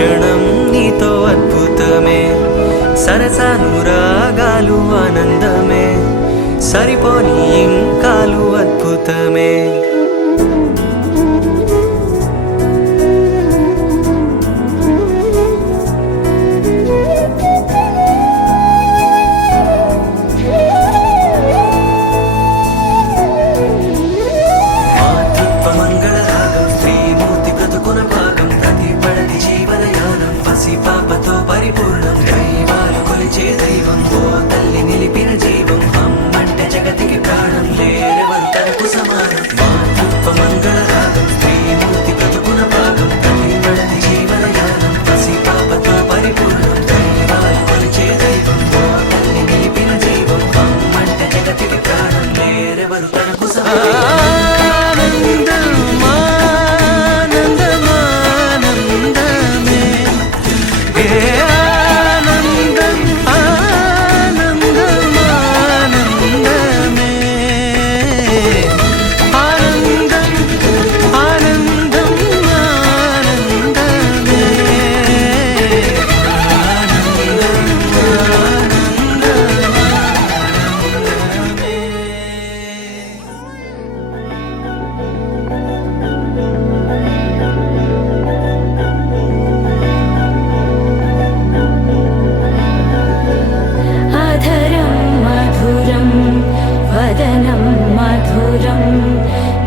క్షణం నీతో అద్భుతమే, సరసానురాగాలు ఆనందమే, సరిపోని ఇంకాలు అద్భుతమే. పాపతో పరిపూర్ణం, దైవాలు కొలిచే దైవం, ఓ తల్లి నిలిపిన జీవం, అమ్మంటే జగతికి ప్రాణం, లేరెవరు తనకు సమానం. మాతృత్వ మంగళరాగం, శ్రీమూర్తి బ్రతుకున భాగం, ప్రతిపడని జీవనయానం, పసి పాపతో పరిపూర్ణం, దైవాలు కొలిచే దైవం, ఓ తల్లి నిలిపిన జీవం, అమ్మంటే జగతికి ప్రాణం, లేరెవరు తనకు సమానం.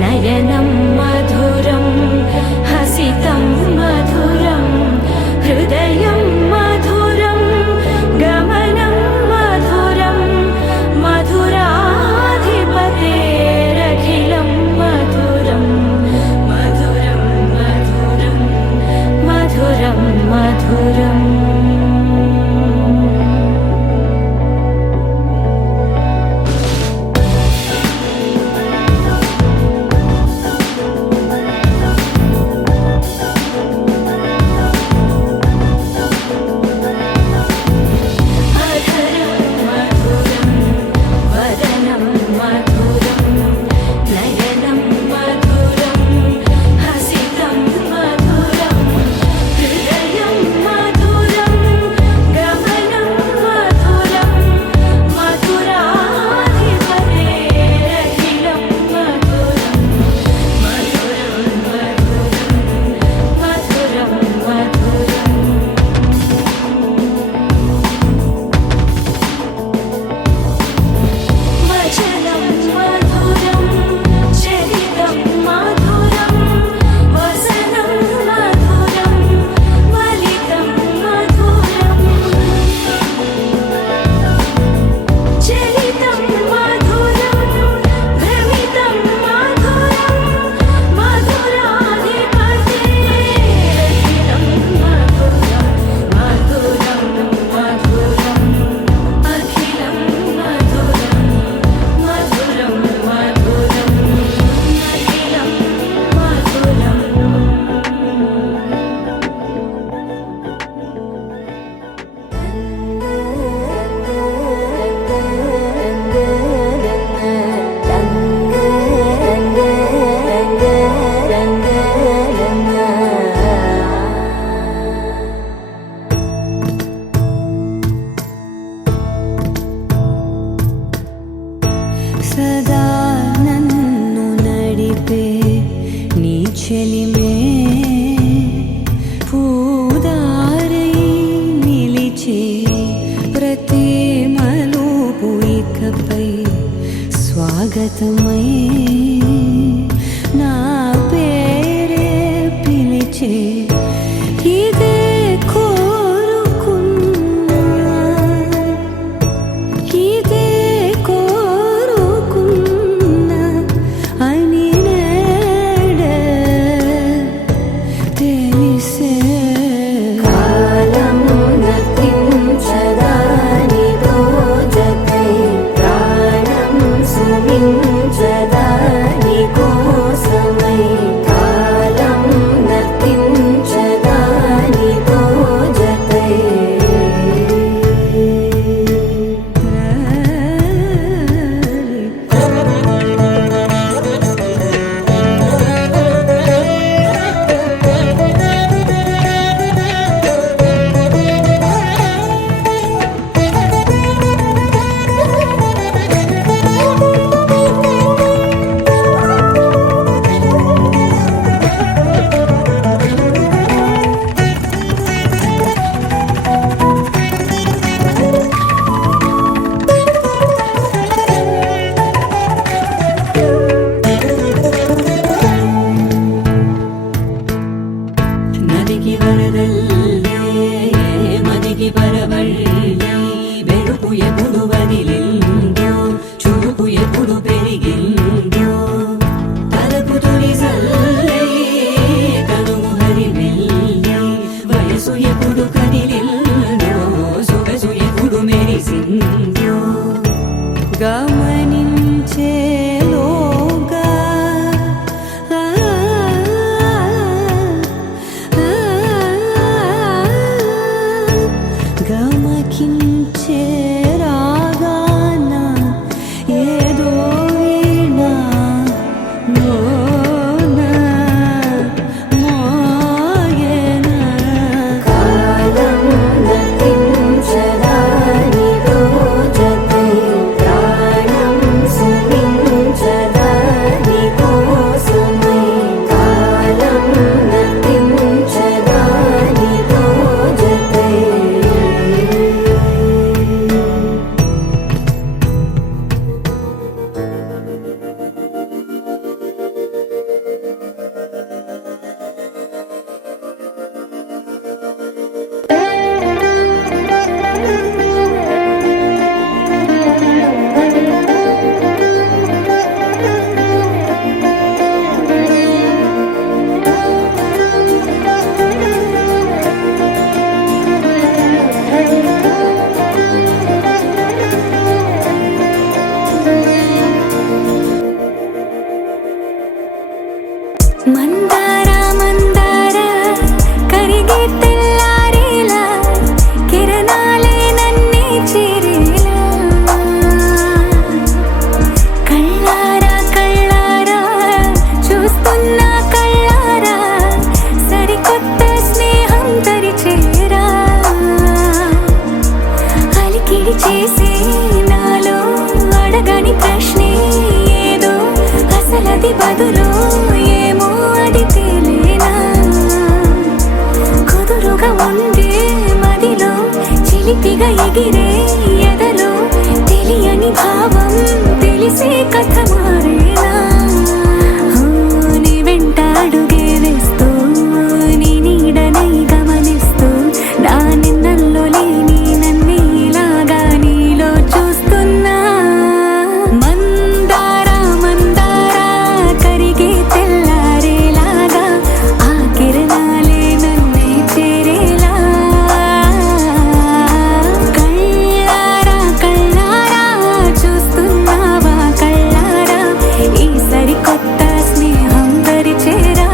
నయనం మధురం, హసితం మధురం, హృదయం మధురం, గమనం మధురం, మధురాధిపతేరఖిలం మధురం, మధురం మధురం, మధురం మధురం. సదా నన్ను నడిపే నీ చెలిమే, పూదారై నిలిచే ప్రతి మలుపు ఇకపై స్వాగతమై నా పేరే పిలిచే, ఇదే కోరుకున్నా, ఇదే కోరుకున్నా అని నేడే తెలిసే. కాలం నతించదాని దోజకై ప్రాణం సుమించదా పలికించే రాగాన ఏదో వీణ మోన మోగెన కాలం గతించదానిదో జతై ప్రాణం సుమించదాని కోసమై కాలం గతించదానిదో జతై మందార మందార కరిగే తెల్లారేలా కిరణాలే నన్నే చేరేలా కళ్ళారా కళ్ళారా చూస్తున్నా కళ్ళారా సరికొత్త స్నేహం తరిచేరా అలికిడి చేసే నాలో అడగని ప్రశ్నే ఏదో అసలది బదులు ఏమో అది తేలేనా కుదురుగా ఉండే మదిలో చిలిపిగా ఎగిరే ఎదలో తెలియని భావం తెలిసే కథ మారేనా నీ వెంట అడుగే వేస్తూ నీ నీడనై గమనిస్తూ నా నిన్నల్లో లేని నన్నే ఇలాగా నీలో చూస్తున్నా మందార మందార కరిగే తెల్లారేలాగా ఆ కిరణాలే నన్నే చేరేలా కళ్ళారా కళ్ళారా చూస్తున్నావా కళ్ళారా ఈ సరికొత్త స్నేహం పరిచేరా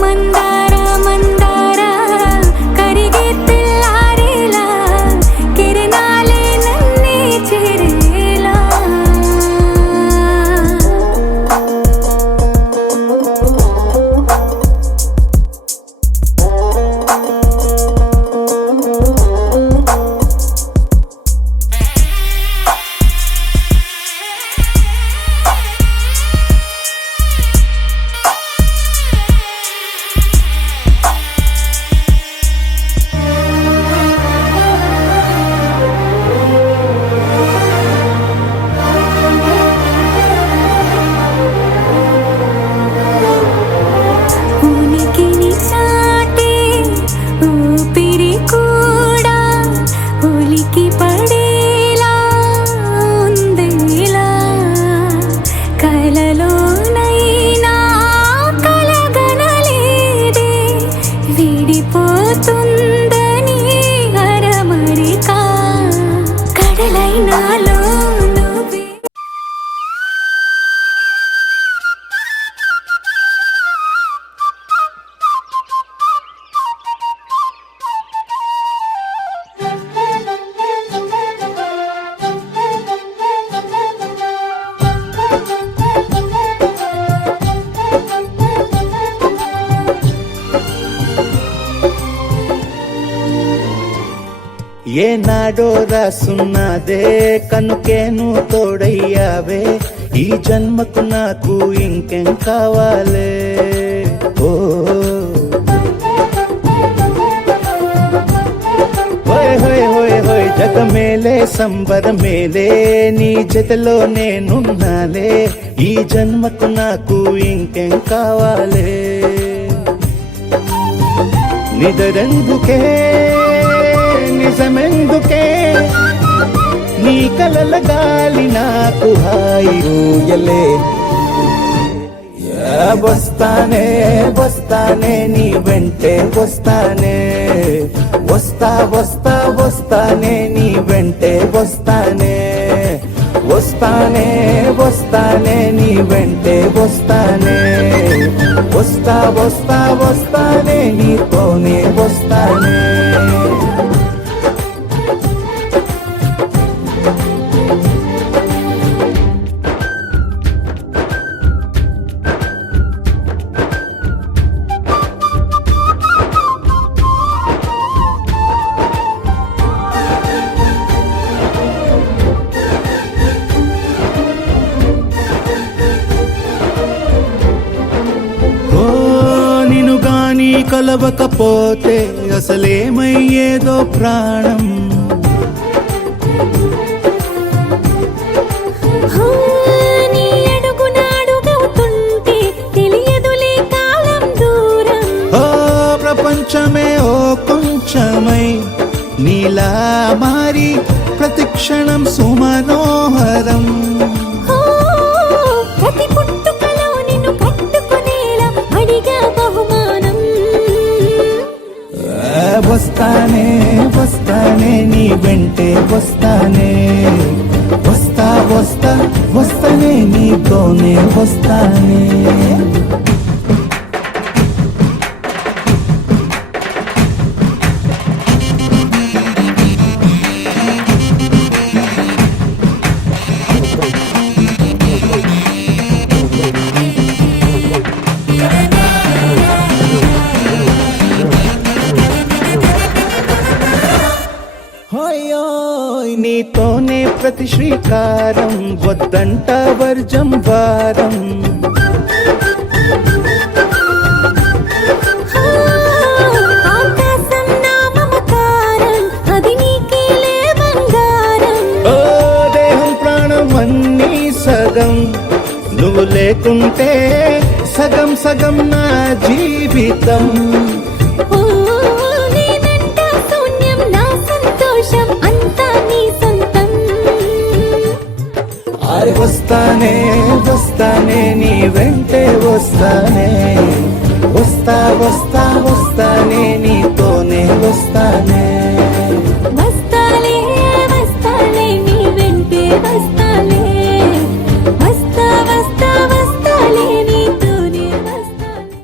మందార మందార కరిగే తెల్లారేలా కిరణాలే నన్నే చేరేలా ఉనికిని చాటే ఊపిరి కూడా ఉలికి పడేలా ఉందేలా కలలోనైనా కలగనలేదే విడిపోతుందని అరమరిక కడలైనాలో నువ్వే ఏనాడో రాసున్నదే కనుకేను తోడయ్యావే ఈ జన్మకు నాకు ఇంకేం కావాలే ఓ హోయ్ హోయ్ హోయ్ హోయ్ జగ మేలే సంబర మేలే నీ జతలో నేనున్నాలే ఈ జన్మకు నాకు ఇంకేం కావాలే నిదరెందుకే నిజమెందుకే నీ కలల గాలి నాకు హాయి ఊయలే వస్తానే వస్తానే నీ వెంటే వస్తానే వస్తా వస్తా వస్తానే నీ వెంటే వస్తానే వస్తానే వస్తానే నీ వెంటే వస్తానే వస్తా వస్తా వస్తానే నీతోనే వస్తానే కలవకపోతే అసలేమయ్యేదో ప్రాణం నీ అడుగునాడుగవుతుంటే తెలియదులే కాలం దూరం ఓ ప్రపంచమే ఓ కొంచెమై నీలా మారి ప్రతిక్షణం సుమనోహరం ప్రతి పుట్టుకలో నిన్ను కట్టుకునేలా అడిగా బహుమానం వస్తానే వస్తానే నీ వెంటే వస్తానే వస్తా వస్తా వస్తానే నీతోనే వస్తానే నీతోనే ప్రతి శ్రీకారం వద్దంట వర్జం వారం ఆకాశం నా మమకారం అది నీకేలే బంగారం ఓ దేహం ప్రాణం అన్నీ సగం నువ్వు లేకుంటే సగం సగం నా జీవితం నేనంట శూన్యం నా సంతోషం అంతా నీ సొంతం వస్తానే వస్తానే నీ వెంటే వస్తానే